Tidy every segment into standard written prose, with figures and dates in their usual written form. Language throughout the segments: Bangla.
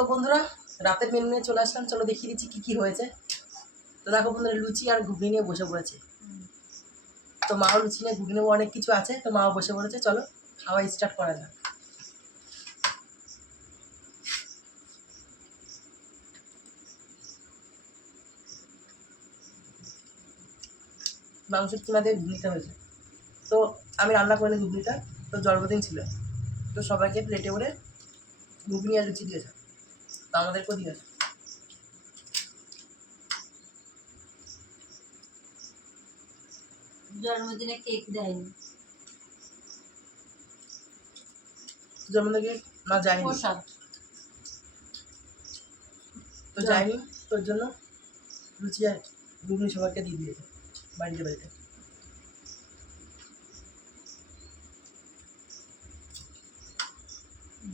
তো বন্ধুরা রাতের মেনু নিয়ে চলে আসলাম, চলো দেখিয়ে দিচ্ছি কী কী হয়েছে। তো দেখো বন্ধুরা, লুচি আর ঘুগনি নিয়ে বসে পড়েছে। তো মাও লুচি নিয়ে ঘুগনি অনেক কিছু আছে, তো মাও বসে পড়েছে। চলো খাওয়া স্টার্ট করা যাক। মাংসের কিমা দিয়ে ঘুগনিটা হয়েছে। তো আমি রান্না করিনি ঘুগনিটা, তো জন্মদিন ছিল, তো সবাইকে প্লেটে করে ঘুগনি আর লুচি দিয়েছে, তো আমাদেরকেও দিয়েছে। জন্মদিনে কেক দেয়নি, জন্মদিনে না যায়নি, প্রসাদ তো যায়নি, তোর জন্য লুচি আর ঘুগনি সবাইকে দিয়ে দিয়েছে বাড়িতে বাড়িতে।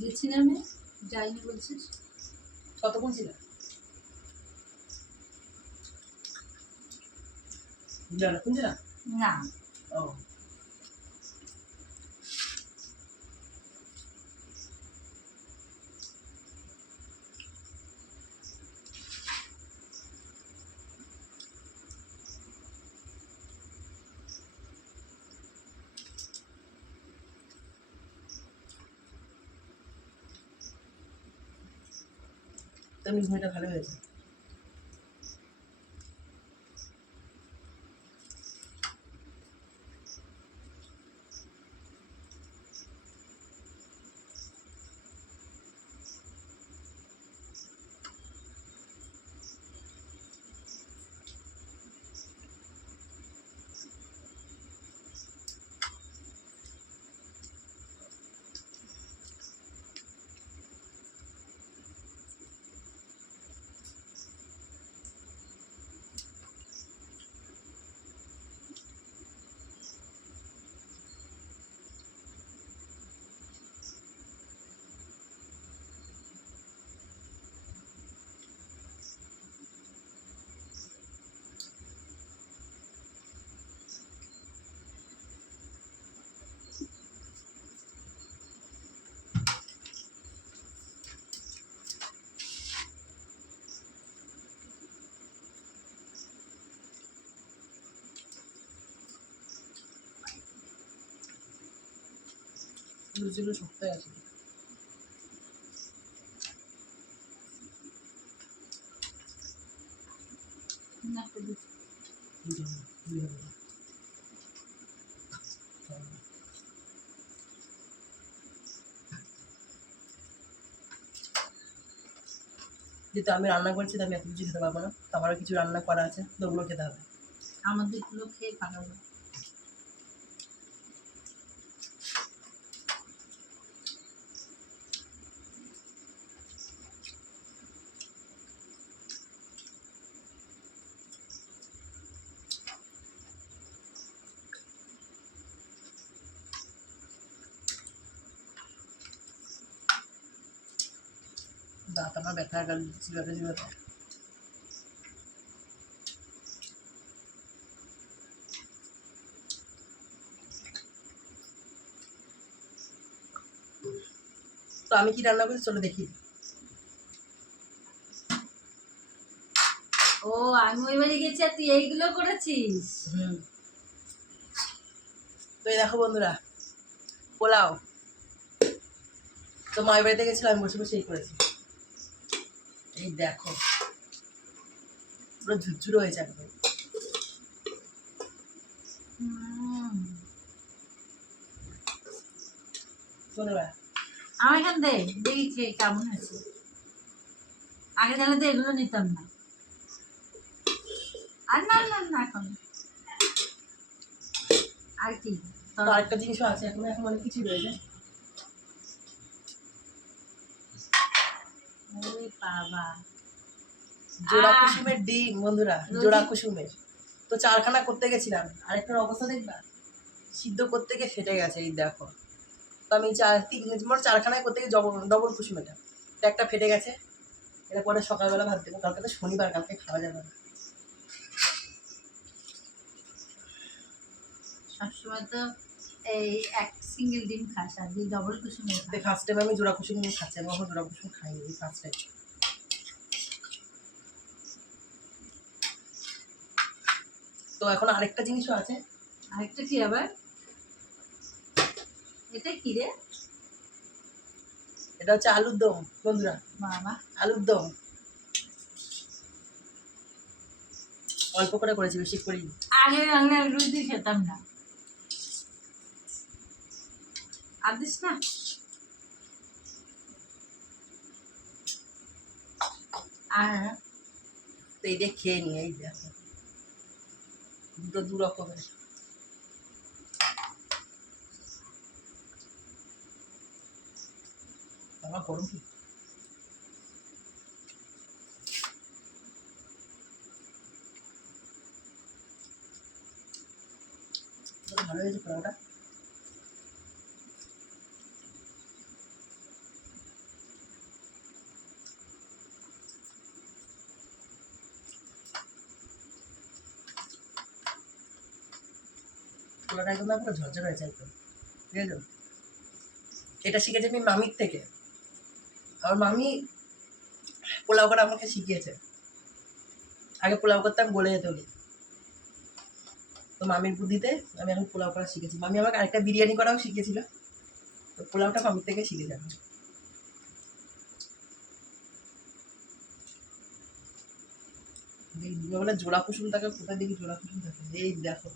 গেছি না আমি, যাইনি বলছিস। কতক্ষণ ছিল না? না, ও তেমনি ঘুগনিটা ভালো হয়েছে। লুচিগুলো শক্তই আছে। না তো দিচ্ছি। যেহেতু আমি রান্না করছি, তো আমি এত কিছু খেতে পারবো না, তো আমারও কিছু রান্না করা আছে, তো ওগুলো খেতে হবে। আমাদের গুলো খেয়ে পাঠাবো। দাঁত আমার ব্যথা গেল চিবাতে চিবাতে। তো আমি কি রান্না করছি চলো দেখি। ও, আমি ওই বাড়ি গেছি আর তুই এইগুলো করেছিস। তো এই দেখো বন্ধুরা, পোলাও। তো মায়ের বাড়িতে গেছিলাম, আমি বসে বসে এই করেছি। এই দেখো পুরো ঝুরঝুরো হয়েছে একদম। বন্ধুরা আমার এখান দে, দেখি কেমন হয়েছে। আগে জানলে তো এগুলো নিতাম না। আর না না না, এখন আর কি তো আরেকটা জিনিসও আছে, এখন এখন অনেক কিছু রয়েছে। ওরে বাবা, জোড়া কুসুমের ডিম বন্ধুরা, জোড়া কুসুমের। তো চারখানা করতে গেছিলাম, আরেকটার অবস্থা দেখবা, সিদ্ধ করতে গিয়ে ফেটে গেছে। এই দেখো, তো আমি চারখানায় করতে গিয়ে ডবল কুসুম, এটা তো একটা ফেটে গেছে। এটা পরে সকালবেলা ভাত দেবো, কালকে তো শনিবার, কালকে খাওয়া যাবে না। সবসময় তো এই এক সিঙ্গেল ডিম খাস আর দুই ডবল কুসুমের খাস। ফার্স্ট টাইম আমি জোড়া কুসুম খাচ্ছি, আমি কখনো জোড়া কুসুম খাইনি, এই ফার্স্ট টাইম। তো এখন আরেকটা জিনিসও আছে। আরেকটা কি আবার? এটা কি রে? এটা হচ্ছে আলুর দম বন্ধুরা, বাবা, আলুর দম অল্প করে করেছি, বেশি করিনি। আগে আমরা রুটি খেতাম না, আর দিস না। আর তো এইটা খেয়ে নি, এই দেখো দুটো দু রকমের। আমার গরম কি ভালো হয়েছে পোলাওটা। পোলাওটা একদম না পুরো ঝরঝরে হয়েছে একদম, ঠিক আছে। এটা শিখেছি আমি মামির থেকে। আমার মামি পোলাও করা আমাকে শিখিয়েছে। আগে পোলাও করতাম গলে যেত বলে, তো মামির বুদ্ধিতে আমি এখন পোলাও করা শিখেছি। মামি আমাকে আরেকটা বিরিয়ানি করাও শিখিয়েছিল, তো পোলাওটা মামির থেকে শিখেছি আমি। বলে জোড়া কুসুম থাকে, কোথায় দেখি জোড়া কুসুম থাকে, এই দেখো,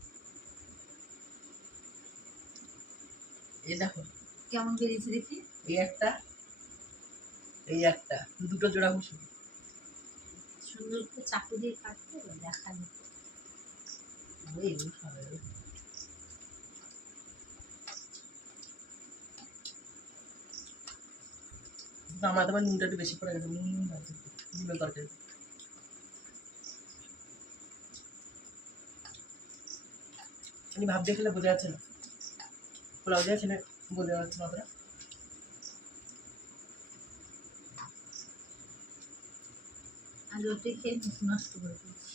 এই দেখো কেমন বেরিয়েছে দেখি। এই একটা, এই একটা, দুটো জোড়া কুসুম। সুন্দর করে চাকু দিয়ে কাটতে দেখা যেত। ওই খাবে। কিন্তু আমার তোমার নুনটা একটু বেশি পড়ে গেছে, নুন আছে নুনের তরকারি। আমি ভাব দিয়ে খেলে বোঝা যাচ্ছে না, পোলাও দিয়ে খেলে বোঝা যাচ্ছে না অতটা। আর রুটি খেয়ে মুখ নষ্ট করে দিয়েছি।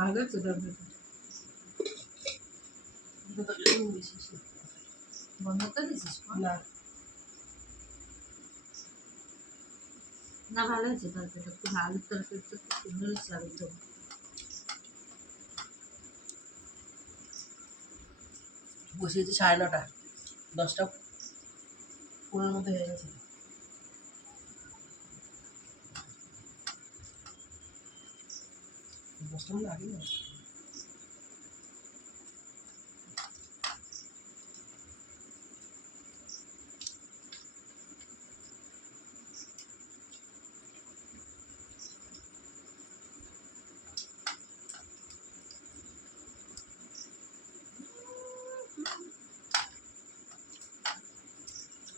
ভালো হচ্ছে তরকারিটা। বন্ধ করে দিয়েছিস? না না, ভালো হয়েছে তরকারিটা, খুব আলুর তরকারিটা খুব সুন্দর হচ্ছে আলুর দম। বসিয়েছি 9:30, 10:15 মধ্যে হয়ে গেছে। 10টার মধ্যে আগেই না।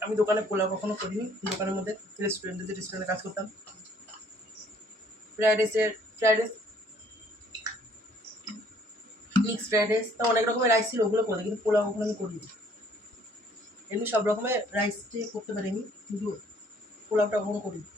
আমি দোকানে পোলাও কখনো করিনি, দোকানের মধ্যে রেস্টুরেন্টে কাজ করতাম। Fried rice, mix fried rice, তা অনেক রকমের রাইস ছিল, ওগুলো করে, কিন্তু পোলাও কখনো আমি করিনি। এমনি সব রকমের রাইস করতে পারি আমি, কিন্তু পোলাওটা কখনো করিনি।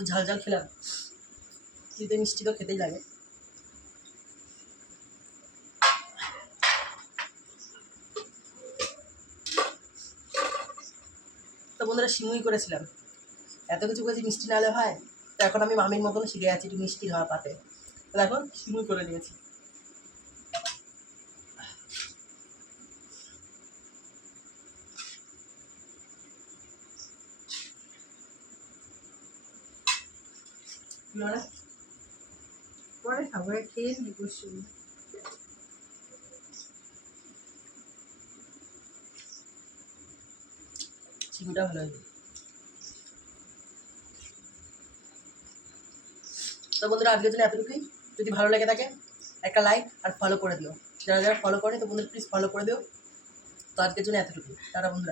তো ঝাল ঝাল খেলাম, চিতে মিষ্টি তো খেতেই লাগে। তো বন্ধুরা সিমুই করেছিলাম, এত কিছু করেছি মিষ্টি না হলে হয়। তো এখন আমি মামির মতন শিখে যাচ্ছি একটু মিষ্টি হওয়া পাতে। তো দেখো সিমুই করে নিয়েছি। পরে খাবো, খেয়ে নি বসে। সিমুটা ভালো হয়েছে। তো বন্ধুরা আজকের জন্য এতটুকুই। যদি ভালো লেগে থাকে একটা লাইক আর ফলো করে দিও। যারা যারা ফলো করে তো বন্ধুরা প্লিজ ফলো করে দিও। তো আজকের জন্য এতটুকুই, টাটা বন্ধুরা।